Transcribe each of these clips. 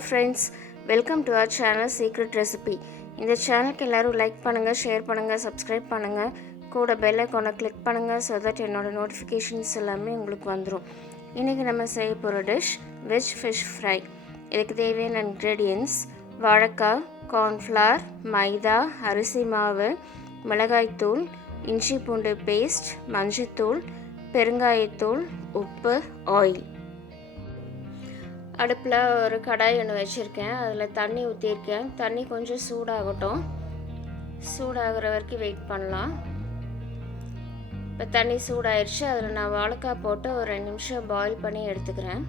friends, welcome to our channel Secret Recipe. இந்த சேனலுக்கு எல்லாரும் லைக் பண்ணுங்க, ஷேர் பண்ணுங்க, சப்ஸ்கிரைப் பண்ணுங்க, கூட பெல் ஐகானை கிளிக் பண்ணுங்க so that என்னோட நோட்டிஃபிகேஷன்ஸ் எல்லாமே உங்களுக்கு வந்துரும். இன்னைக்கு நம்ம செய்ய போற டிஷ் வெஜ் ஃபிஷ் ஃப்ரை. இதுக்கு தேவையான ingredients வாழைக்காய், கார்ன்ஃப்ளவர், மைதா, அரிசி மாவு, மிளகாய் தூள், இஞ்சி பூண்டு பேஸ்ட், மஞ்சள் தூள், பெருங்காயத்தூள், உப்பு, ஆயில். அடுப்பில் ஒரு கடாய் ஒன்று வச்சுருக்கேன். அதில் தண்ணி ஊற்றிருக்கேன். தண்ணி கொஞ்சம் சூடாகட்டும். சூடாகிற வரைக்கும் வெயிட் பண்ணலாம். இப்போ தண்ணி சூடாயிடுச்சு. அதில் நான் வாழைக்காய் போட்டு ஒரு 2 நிமிஷம் பாயில் பண்ணி எடுத்துக்கிறேன்.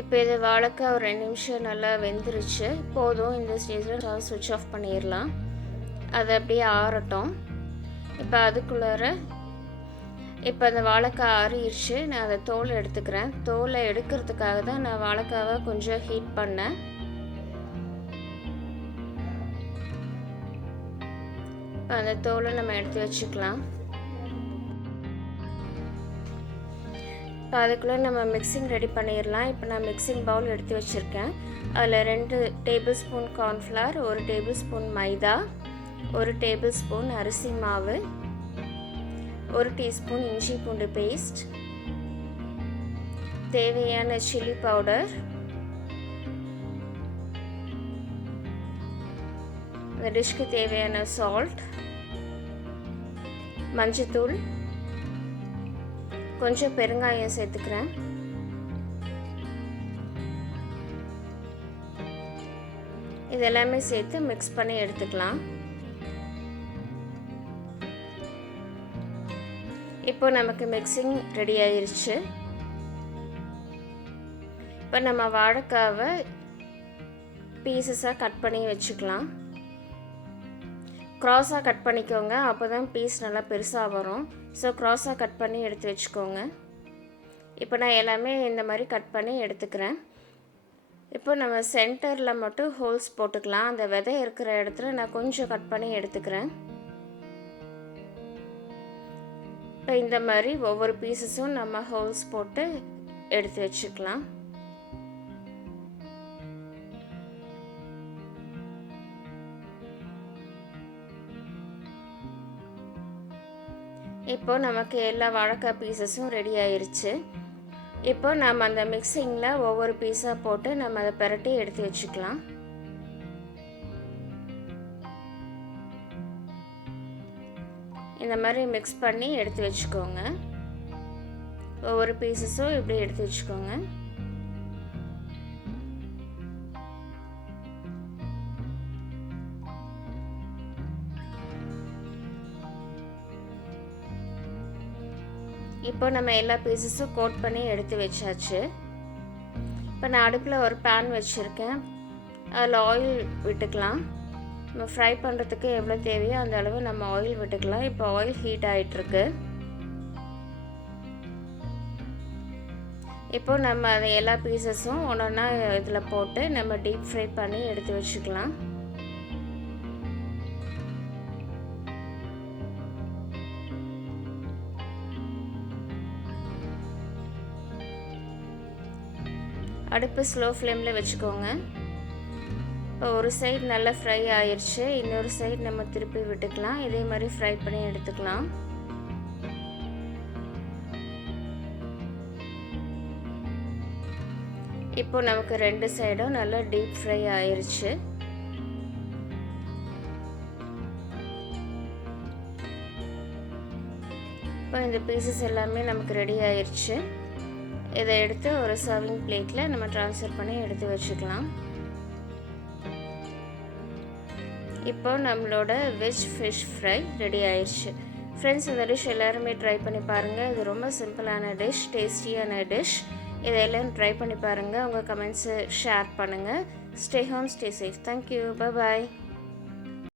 இப்போ இது வாழைக்காய் ஒரு 2 நிமிஷம் நல்லா வெந்துருச்சு. போதும். இந்த ஸ்டேஜில் ஸ்விட்ச் ஆஃப் பண்ணிடலாம். அதை அப்படியே ஆறட்டும். இப்போ அதுக்குள்ளார இப்போ அந்த வாழைக்காய் ஆறிடுச்சு. நான் அதை தோலை எடுத்துக்கிறேன். தோலை எடுக்கிறதுக்காக தான் நான் வாழைக்காவை கொஞ்சம் ஹீட் பண்ணேன். இப்போ அந்த தோலை நம்ம எடுத்து வச்சுக்கலாம். இப்போ அதுக்குள்ளே நம்ம மிக்சிங் ரெடி பண்ணிடலாம். இப்போ நான் மிக்சிங் பவுல் எடுத்து வச்சுருக்கேன். அதில் 2 table spoon cornflour, 1 table spoon மைதா, 1 டேபிள் ஸ்பூன் அரிசி மாவு, 1 டீஸ்பூன் இஞ்சி பூண்டு பேஸ்ட், தேவையான சில்லி பவுடர், இந்த டிஷ்க்கு தேவையான சால்ட், மஞ்சத்தூள், கொஞ்சம் பெருங்காயம் சேர்த்துக்கிறேன். இது எல்லாமே சேர்த்து மிக்ஸ் பண்ணி எடுத்துக்கலாம். இப்போ நமக்கு மிக்சிங் ரெடி ஆயிருச்சு. இப்போ நம்ம வாழைக்காவை பீசஸாக கட் பண்ணி வச்சுக்கலாம். க்ராஸாக கட் பண்ணிக்கோங்க. அப்போ தான் பீஸ் நல்லா பெருசாக வரும். ஸோ க்ராஸாக கட் பண்ணி எடுத்து வச்சுக்கோங்க. இப்போ நான் எல்லாமே இந்த மாதிரி கட் பண்ணி எடுத்துக்கிறேன். இப்போ நம்ம சென்டரில் மட்டும் ஹோல்ஸ் போட்டுக்கலாம். அந்த விதை இருக்கிற இடத்துல நான் கொஞ்சம் கட் பண்ணி எடுத்துக்கிறேன். இப்போ இந்த மாதிரி ஒவ்வொரு பீசஸும் நம்ம ஹோல்ஸ் போட்டு எடுத்து வச்சுக்கலாம். இப்போ நமக்கு எல்லா வாழைக்காய் பீசஸும் ரெடி ஆயிருச்சு. இப்போ நம்ம அந்த மிக்சிங்கில் ஒவ்வொரு பீஸாக போட்டு நம்ம அதை பிரட்டி எடுத்து வச்சுக்கலாம். இந்த மாதிரி மிக்ஸ் பண்ணி எடுத்து வச்சுக்கோங்க. ஒவ்வொரு பீசஸும் இப்படி எடுத்து வச்சுக்கோங்க. இப்போ நம்ம எல்லா பீசஸும் கோட் பண்ணி எடுத்து வச்சாச்சு. இப்போ நான் அடுப்பில் ஒரு பேன் வச்சுருக்கேன். அதில் ஆயில் விட்டுக்கலாம். நம்ம ஃப்ரை பண்ணுறதுக்கு எவ்வளோ தேவையோ அந்த அளவு நம்ம ஆயில் விட்டுக்கலாம். இப்போ ஆயில் ஹீட் ஆகிட்டுருக்கு. இப்போ நம்ம அதை எல்லா பீசஸும் ஒன்றா இதில் போட்டு நம்ம டீப் ஃப்ரை பண்ணி எடுத்து வச்சுக்கலாம். அடுப்பு ஸ்லோ ஃப்ளேமில் வச்சுக்கோங்க. இப்போ ஒரு சைடு நல்லா ஃப்ரை ஆயிடுச்சு. இன்னொரு சைடு நம்ம திருப்பி விட்டுக்கலாம். இதே மாதிரி ஃப்ரை பண்ணி எடுத்துக்கலாம். இப்போ நமக்கு 2 சைடும் நல்லா டீப் ஃப்ரை ஆயிடுச்சு. இப்போ இந்த பீசஸ் எல்லாமே நமக்கு ரெடி ஆயிடுச்சு. இதை எடுத்து ஒரு சர்விங் பிளேட்டில் நம்ம ட்ரான்ஸ்ஃபர் பண்ணி எடுத்து வச்சுக்கலாம். இப்போ நம்மளோட வெஜ் ஃபிஷ் ஃப்ரை ரெடி ஆயிடுச்சு. ஃப்ரெண்ட்ஸ், இந்த டிஷ் எல்லாருமே ட்ரை பண்ணி பாருங்கள். இது ரொம்ப சிம்பிளான டிஷ், டேஸ்டியான டிஷ். இதெல்லாம் ட்ரை பண்ணி பாருங்கள். உங்கள் கமெண்ட்ஸை ஷேர் பண்ணுங்கள். Stay home, stay safe. Thank you. பாய்.